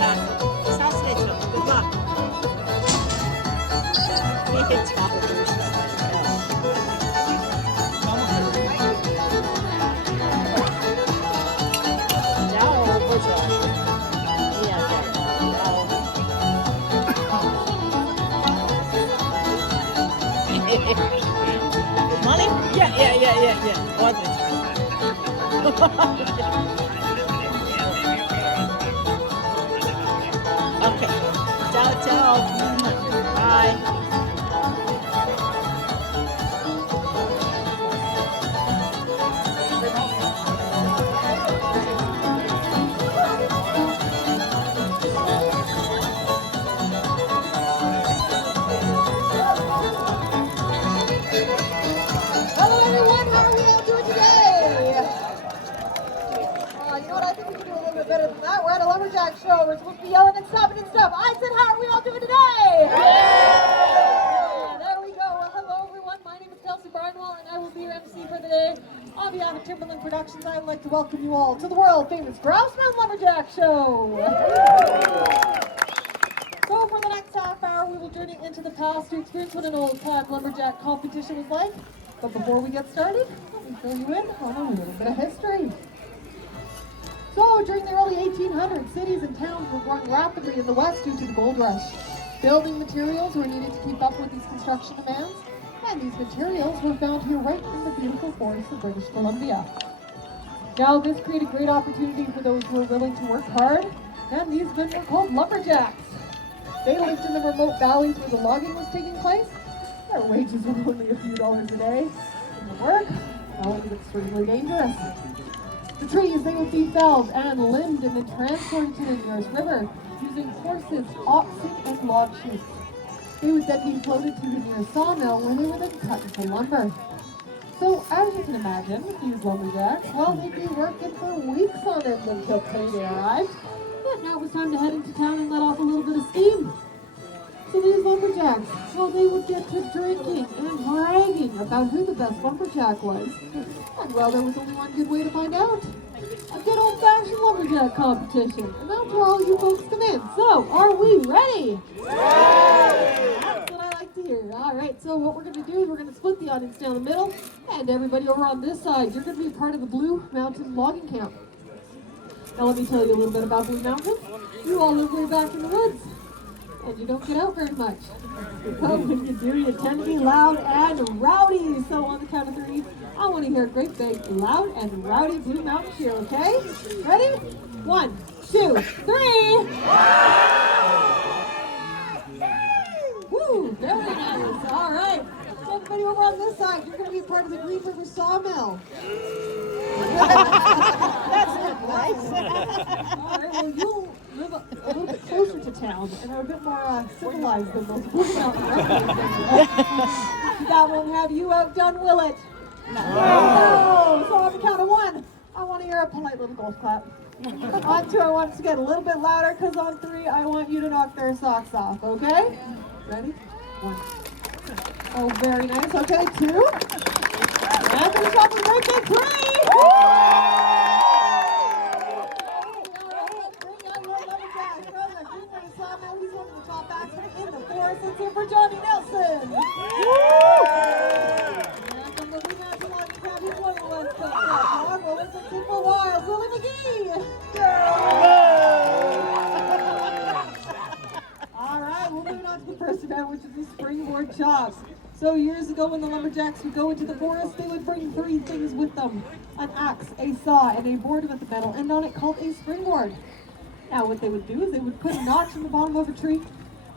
Good luck. Money? Yeah. Okay. Ciao. Bye. Hello everyone, how are we all doing today? You know what, I think we can do a little bit better than that. We're at a Lumberjack show, we're supposed to be yelling and stopping and stuff. I said, how are we all doing today? Yeah, there we go. Well, hello everyone, my name is Kelsey Barnwell and I will be your MC for the day. On behalf of Timberland Productions, I would like to welcome you all to the world famous Grouse Lumberjack show. So for the next half hour, we will journey into the past to experience what an old-time lumberjack competition was like. But before we get started, let me fill you in on a little bit of history. So during the early 1800s, cities and towns were growing rapidly in the West due to the gold rush. Building materials were needed to keep up with these construction demands, and these materials were found here right in the beautiful forests of British Columbia. Now this created great opportunity for those who were willing to work hard, and these men were called lumberjacks. They lived in the remote valleys where the logging was taking place. Their wages were only a few dollars a day. And the work, well, it was extremely dangerous. The trees they would be felled and limbed and then transported to the nearest river using horses, oxen, and log chutes. They would then be floated to the nearest sawmill where they were then cut into lumber. So as you can imagine, these lumberjacks, well, they'd be working for weeks on it until payday arrived. But now it was time to head into town and let off a little bit of steam. So these lumberjacks, well, they would get to drinking and bragging about who the best lumberjack was. And well, there was only one good way to find out. A good old-fashioned lumberjack competition. And that's where all you folks come in. So, are we ready? That's what I like to hear. All right, so what we're going to do is we're going to split the audience down the middle. And everybody over on this side, you're going to be part of the Blue Mountain logging camp. Now let me tell you a little bit about Blue Mountain. You all live way back in the woods, and you don't get out very much. Because when you do, you tend to be loud and rowdy. So on the count of 3, I want to hear a great big, loud and rowdy Blue Mountain cheer, okay? Ready? 1, 2, 3! Woo! Very nice. All right. So everybody over on this side, you're going to be part of the Green River Sawmill. That's not nice. All right, well, you live a little bit closer to town and are a bit more civilized than those Blue Mountain residents. That won't have you outdone, will it? No. So on the count of 1, I want to hear a polite little golf clap. On 2, I want it to get a little bit louder, because on 3, I want you to knock their socks off, okay? Ready? 1. Oh, very nice. Okay, 2. And finish off with a great big 3. He's one of the top acts in the forest. Let's hear for Johnny Nelson. And from the Blue Mountain Logging Camp, he's one of the ones that hard rollers and super wild, Willie McGee. All right, we're moving on to the first event, which is the springboard chop. So years ago when the lumberjacks would go into the forest, they would bring 3 things with them. An axe, a saw, and a board with a metal end on it called a springboard. Now what they would do is they would put a notch in the bottom of a tree,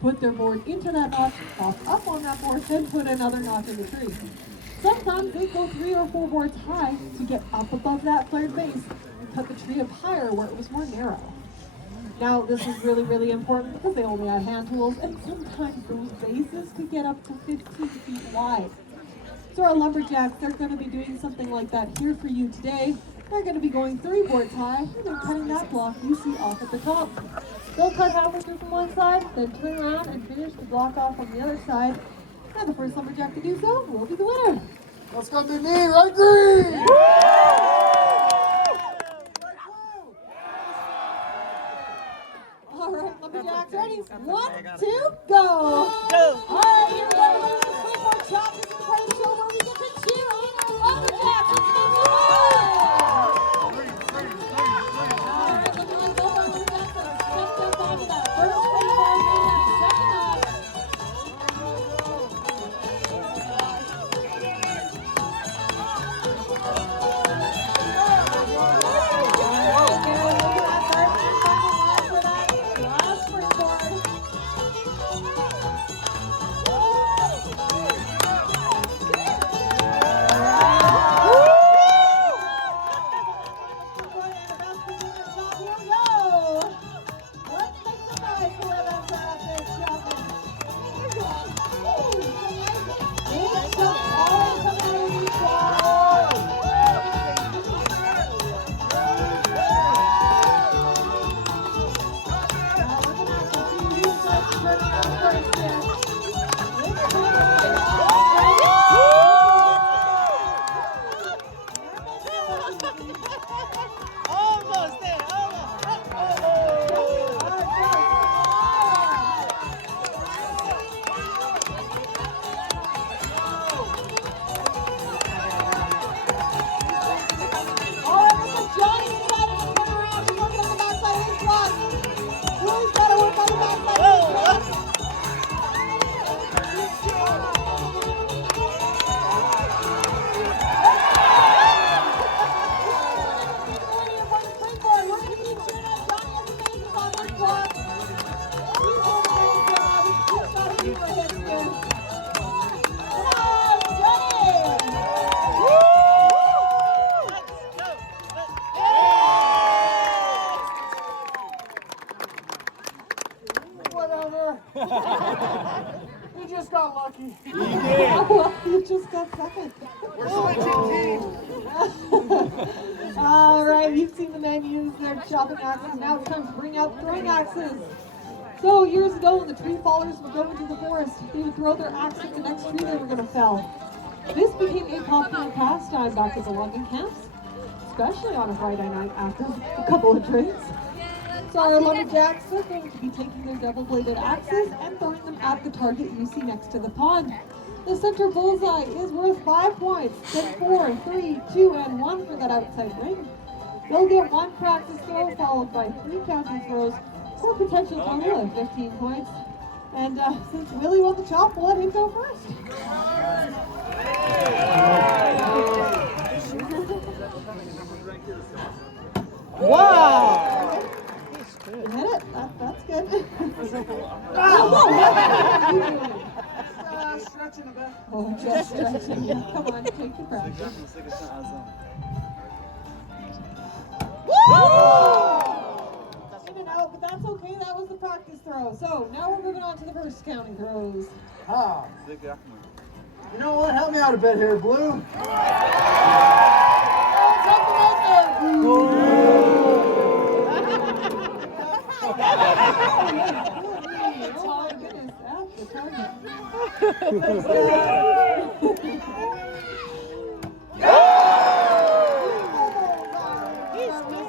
put their board into that notch, hop up on that board, then put another notch in the tree. Sometimes they'd go 3 or 4 boards high to get up above that flared base and cut the tree up higher where it was more narrow. Now this is really, really important because they only had hand tools, and sometimes those bases could get up to 15 feet wide. So our lumberjacks, they're going to be doing something like that here for you today. They're going to be going 3 boards high, and then cutting that block you see off at the top. They'll cut halfway through from one side, then turn around and finish the block off on the other side. And the first lumberjack to do so will be the winner. Let's go to me, right green! All All right, Lumberjacks, ready? 1, 2, go. Go. All right, here we go. We're going to springboard chop. This is the part of the show where we get to cheer on our Lumberjacks. Let's make some noise. All right, looking like both our Lumberjacks have stepped up onto that first springboard and that second off. Almost there. Whatever. You just got lucky. Well, you just got second. We're switching teams. All right, you've seen the men use their chopping axes. Now it's time to bring out throwing axes. So years ago, when the tree fallers would go into the forest, they would throw their axe at the next tree they were going to fell. This became a popular pastime back at the logging camps, especially on a Friday night after a couple of drinks. So our Lumberjacks are going to be taking their double-bladed axes and throwing them at the target you see next to the pond. The center bullseye is worth 5 points, then 4, 3, 2, and 1 for that outside ring. They'll get 1 practice throw followed by 3 counting throws for a potential total of 15 points. And since Willie won the chop, we'll let him go first. Wow. You hit it. That's good. Stretching a bit. Oh, just stretching. Come on, take your practice. In and out, but that's okay. That was the practice throw. So now we're moving on to the first counting throws. Ah. You know what? Help me out a bit here, Blue. Something out there. Oh my goodness, that's the target. He's good.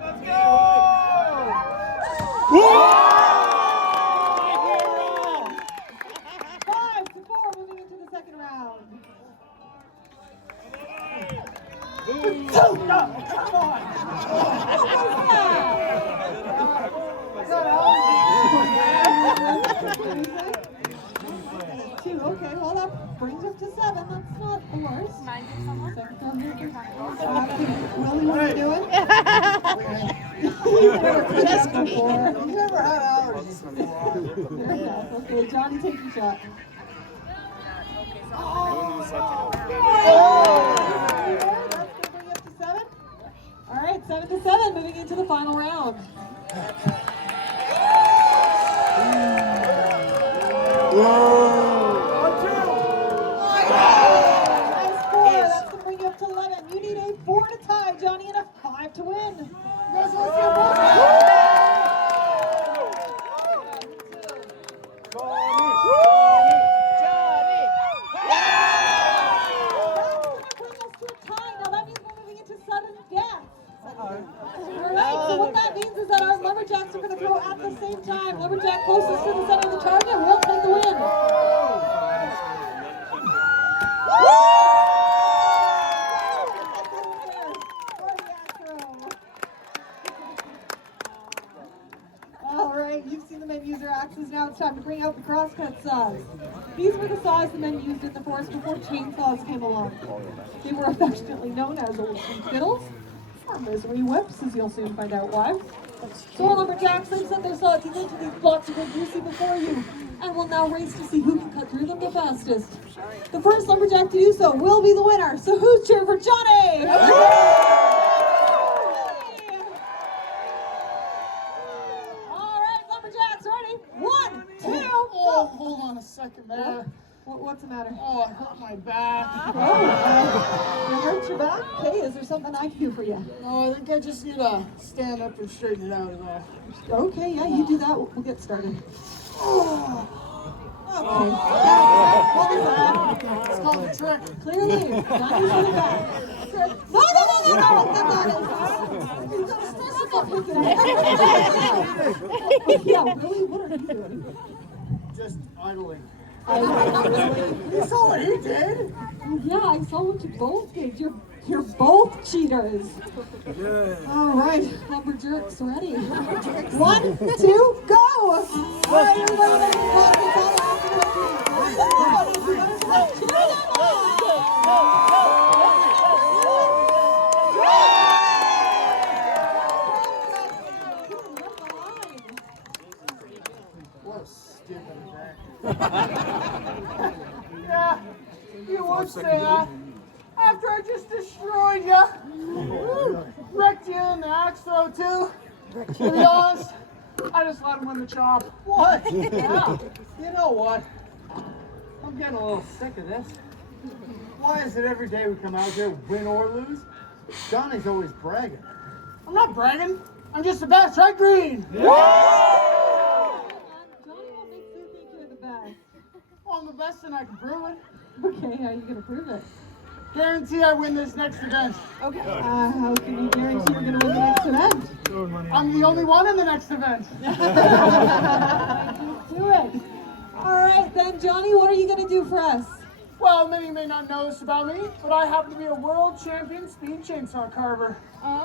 Let's go! 5-4, moving into the second round. Come on! Two, okay, well that brings up to 7. That's not the worst. Second round here. Willie, what are you doing? Just before. You never had allergies before. Fair enough. Okay, Johnny, take your shot. Oh! That's going to bring you up to 7. All right, 7-7, moving into the final round. Nice score. That's going to bring you up to 11. You need a 4 to tie, Johnny, and a 5 to win. Alright, so what that means is that our Lumberjacks are going to throw at the same time. Lumberjack closest to the center of the target will take the win. Alright, you've seen the men use their axes. Now it's time to bring out the crosscut saws. These were the saws the men used in the forest before chainsaws came along. They were affectionately known as old street fiddles, or misery whips, as you'll soon find out why. So our Lumberjacks have set their saws into these blocks of wood you see before you, and will now race to see who can cut through them the fastest. The first Lumberjack to do so will be the winner, so who's cheering for Johnny? Oh, hold on a second there. What's the matter? Oh, I hurt my back. You hurt your back? Okay, is there something I can do for you? No, I think I just need to stand up and straighten it out is all. Okay, yeah, you do that. We'll get started. Oh, Okay. What was that? it's called a trick. Clearly, Johnny's really bad. No, that's not it. You gotta stand up and pick it up. Yeah, really? What are you doing? Just idling. You You saw what he did? Yeah, I saw what you both did. You're both cheaters. All right, Lumberjacks ready. 1, 2, go! All right, everybody, let's clap this all out for What a stupid fact. Yeah, you would say that. After I just destroyed you. Wrecked you in the axe throw too. To be honest, I just let him win the chop. What? Yeah. You know what? I'm getting a little sick of this. Why is it every day we come out here, win or lose, Johnny's always bragging? I'm not bragging. I'm just the best, right, Green? Johnny, what makes you think you're the best? Well, I'm the best and I can prove it. Okay, how are you going to prove it? Guarantee I win this next event. Okay. How can you guarantee you're going to win the next event? I'm the only one in the next event. Do it. All right, then, Johnny, what are you going to do for us? Well, many may not know this about me, but I happen to be a world champion speed chainsaw carver.